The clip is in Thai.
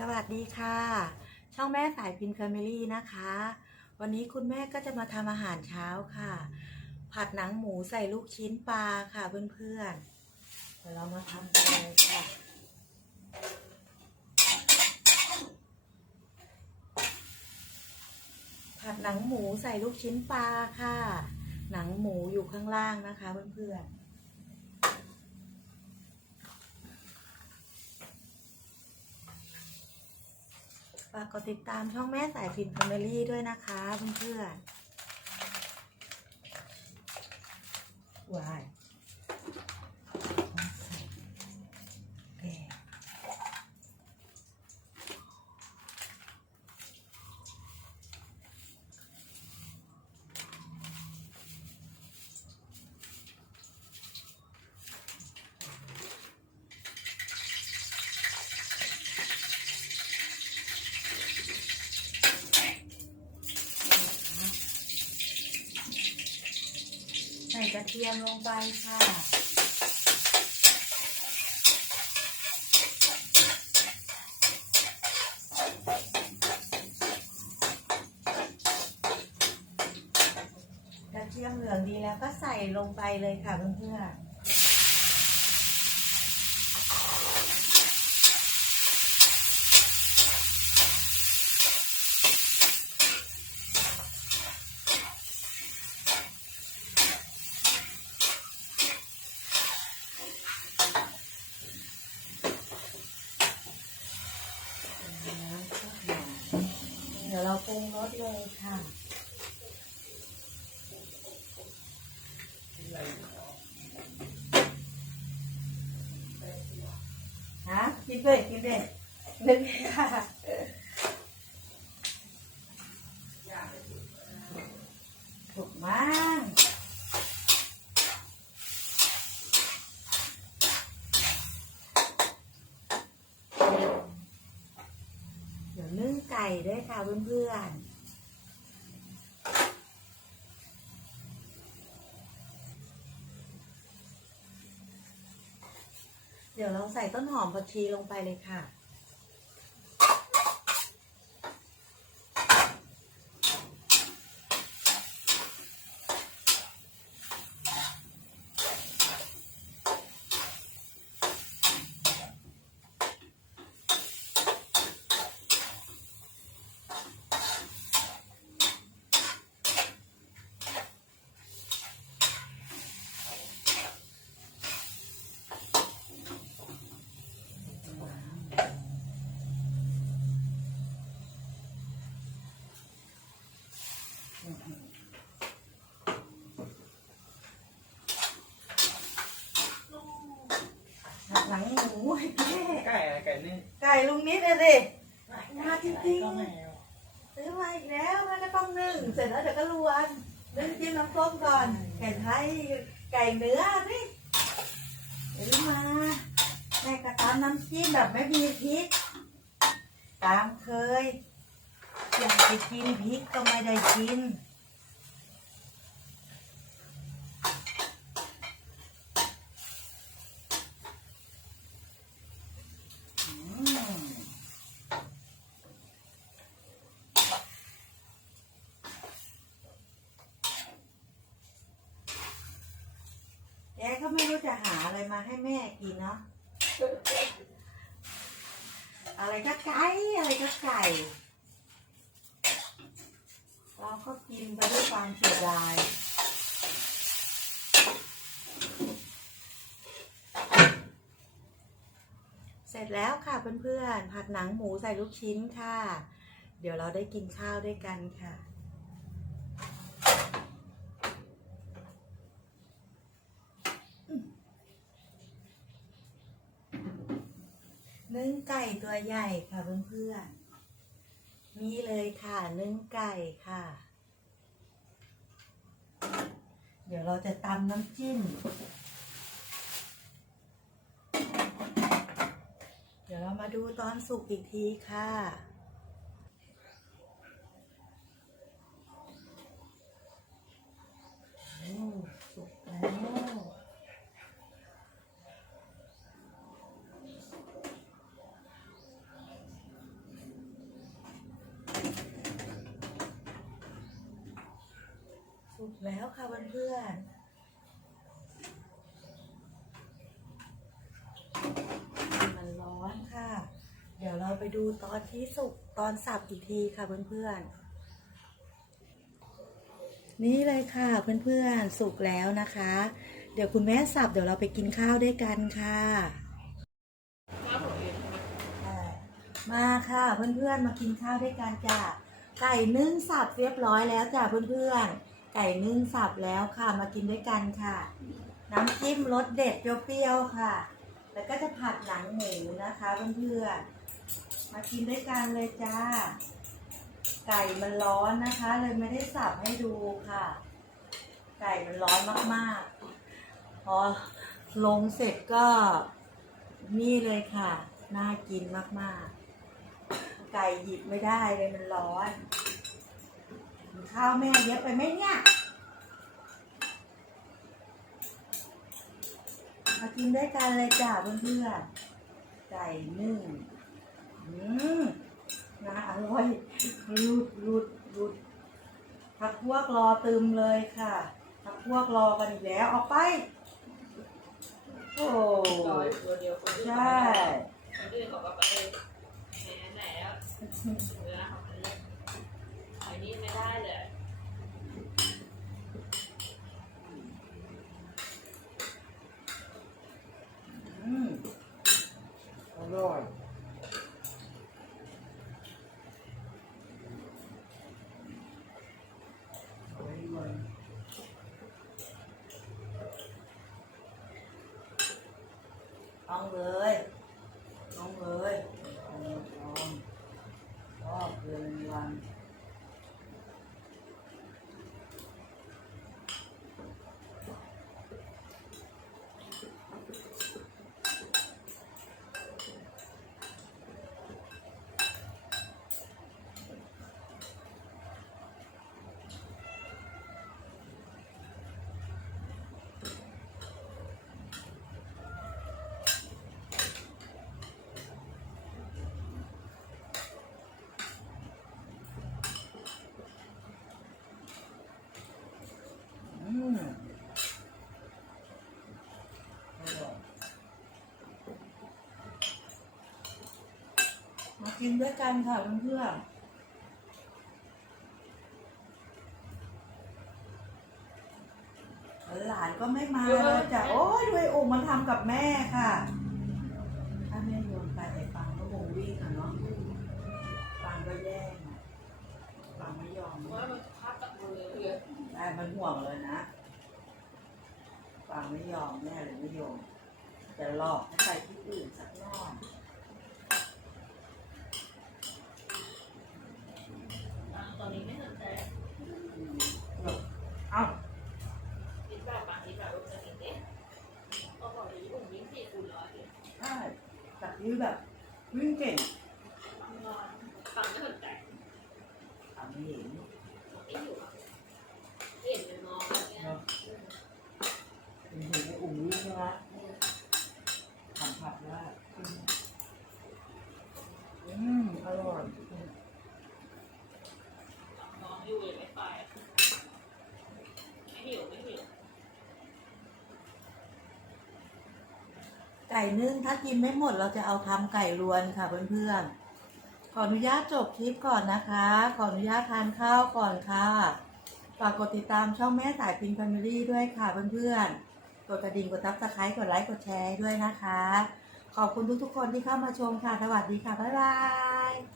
สวัสดีค่ะ ช่องแม่สายพินแฟมิลี่นะคะ วันนี้คุณแม่ก็จะมาทำอาหารเช้าค่ะ ผัดหนังหมูใส่ลูกชิ้นปลาค่ะเพื่อนๆเดี๋ยวเรามาทำกันเลยค่ะผัดหนังหมูใส่ลูกชิ้นปลาค่ะ หนังหมูอยู่ข้างล่างนะคะเพื่อนๆ ฝากกดติดตามช่องแม่สายฟินแฟมิลี่ด้วยนะคะเพื่อนๆว้ายแกงใส่กระเทียมลงไปค่ะ กระเทียมเหลืองดีแล้วก็ใส่ลงไปเลยค่ะเพื่อนๆ เดี๋ยวเราปรุงรสเลยค่ะฮะกินด้วยกินด้วยนึกค่ะถูกมากเดี๋ยวนึ่ง ไก่ด้วยค่ะเพื่อนๆเดี๋ยวเราใส่ต้นหอมผักชีลงไปเลยค่ะ หลังหมูให้แม่ไก่อะไรไก่นึ่งไก่ลุงนิดเลยสิมาจริงก็ไม่ๆซื้อมาอีกแล้วแม่ก็ต้องนึ่งเสร็จแล้วเดี๋ยวก็ลวนนึ่งจิ้มน้ำส้มก่อน ไก่ไทยไก่เนื้อนี่เดี๋ยวมาแม่ก็ตามน้ำจิ้มแบบไม่มีพริก ตามเคยอยากจะกินพริกก็ไม่ได้กิน ไม่รู้จะหาอะไรมาให้แม่กินเนาะ อะไรก็ไก่อะไรก็ไก่ เราก็กินไปด้วยความเสียดายเสร็จแล้วค่ะเพื่อนๆ ผัดหนังหมูใส่ลูกชิ้นค่ะ เดี๋ยวเราได้กินข้าวด้วยกันค่ะ นึ่งไก่ตัวใหญ่ค่ะเพื่อนๆนี่เลยค่ะนึ่งไก่ค่ะ เดี๋ยวเราจะตำน้ำจิ้ม เดี๋ยวเรามาดูตอนสุกอีกทีค่ะสุกแล้ว แล้วค่ะเพื่อนๆมันร้อนค่ะ เดี๋ยวเราไปดูตอนที่สุกตอนสับอีกทีค่ะเพื่อนๆ นี่เลยค่ะเพื่อนๆ สุกแล้วนะคะ เดี๋ยวคุณแม่สับเดี๋ยวเราไปกินข้าวด้วยกันค่ะมาค่ะเพื่อนๆมากินข้าวด้วยกันจ้ะไก่นึ่งสับเรียบร้อยแล้วจ้ะเพื่อนๆ ไก่นึ่งสับแล้วค่ะมากินด้วยกันค่ะ น้ำจิ้มรสเด็ดเปรี้ยวๆค่ะ แล้วก็จะผัดหนังหมูนะคะเพื่อนๆมากินด้วยกันเลยจ้า ไก่มันร้อนนะคะ เลยไม่ได้สับให้ดูค่ะ ไก่มันร้อนมากๆ พอลงเสร็จก็นี่เลยค่ะ น่ากินมากๆ ไก่หยิบไม่ได้เลยมันร้อน ข้าวแม่เยอะไปไหมเนี่ยมากินด้วยกันเลยจ้ะเพื่อนๆไก่นึ่งอืมนะอร่อยรุดรุดรุดพักพวกรอตึมเลยค่ะพักพวกรอกันอีกแล้วออกไปโอ้ร้อยตัวเดียวคนอื่นใช่คนอื่นเขาก็ไปแหนแล้วเนื้อเขาไอ้นี่ไม่ได้เลย อืมอร่อยเอาไว้เลยต้องเลยต้องเลยต้องต้องชอบเลยวัน อืมอร่อยมา กินด้วยกันค่ะเพื่อนๆหลานก็ไม่มาเลยจ้ะโอ้ยด้วยอุ่มมันทำกับแม่ค่ะ ถ้าแม่โยนไปไอ้ปังก็คงวิ่งอะเนาะปังก็แย่งอะปังไม่ยอมเพราะว่ามันพับกับมือเลยได้มันห่วงเลยนะฟังไม่ยอมแม่เลยไม่ยอมจะหลอกให้ไปที่อื่นสักรอบ ตอนนี้ไม่สนใจ หลบเอ้า คิดแบบบางทีแบบจะกินเอ๊ะพอบอกญี่ปุ่นวิ่งสี่คูณร้อยเลย ใช่จากนี้แบบวิ่งเก่งฟังนอนฟังไม่สนใจทำไม่เห็นไม่อยู่เห็นเป็นมองอะไรเงี้ย เห็นเห็นไอ้อุ่มวิ่งใช่ไหมสัมผัสได้อืมอร่อย มองอยู่เลยไม่ไปไม่หิวไม่หิว ไก่นึ่งถ้ากินไม่หมดเราจะเอาทำไก่รวนค่ะเพื่อนๆ ขออนุญาตจบคลิปก่อนนะคะ ขออนุญาตทานข้าวก่อนค่ะ ฝากกดติดตามช่องแม่สายพินแฟมิลี่ด้วยค่ะเพื่อนๆ กดกระดิ่งกดซับสไครต์กดไลค์กดแชร์ด้วยนะคะ ขอบคุณทุกๆคนที่เข้ามาชมค่ะ สวัสดีค่ะ บ๊ายบาย